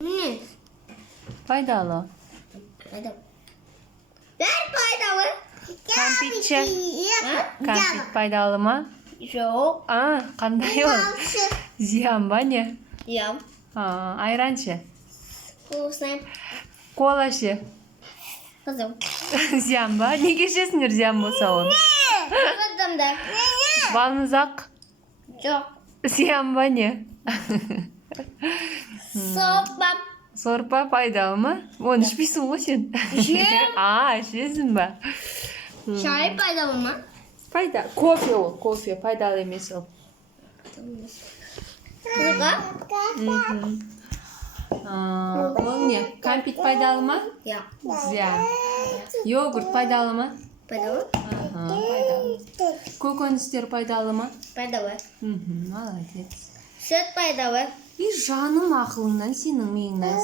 Ne? Пайдалы. Пайдалы. Бәрі пайдалы. Кәмпитші. Ha? Кәмпит пайдалы ма? Жоқ. Қандай ол? Зиян ба не? Ям. Айраншы. Вкусный. Кола ше. Қызым. Зиян ба? Неге ішесіңдер зиян болса оны? Қызым да. Балмұздақ. Жоқ. Зиян ба не? Сопа. Сорпа пайдалы ма? Оны ішпейсің ғой сен. Ішем. Ішесің ба? Шай пайдалы ма? Пайда. Кофе ол. Кофе пайдалы емес ол. Қызға? Ол не? Кәмпит пайдалы ма? Я. Зиян. Йогурт пайдалы ма? Пайдалы? Пайдалы. Көкөністер пайдалы ма? Пайдалы. Молодец. Сүт пайдалы. И жаным ақылыңнан сенің миыңнан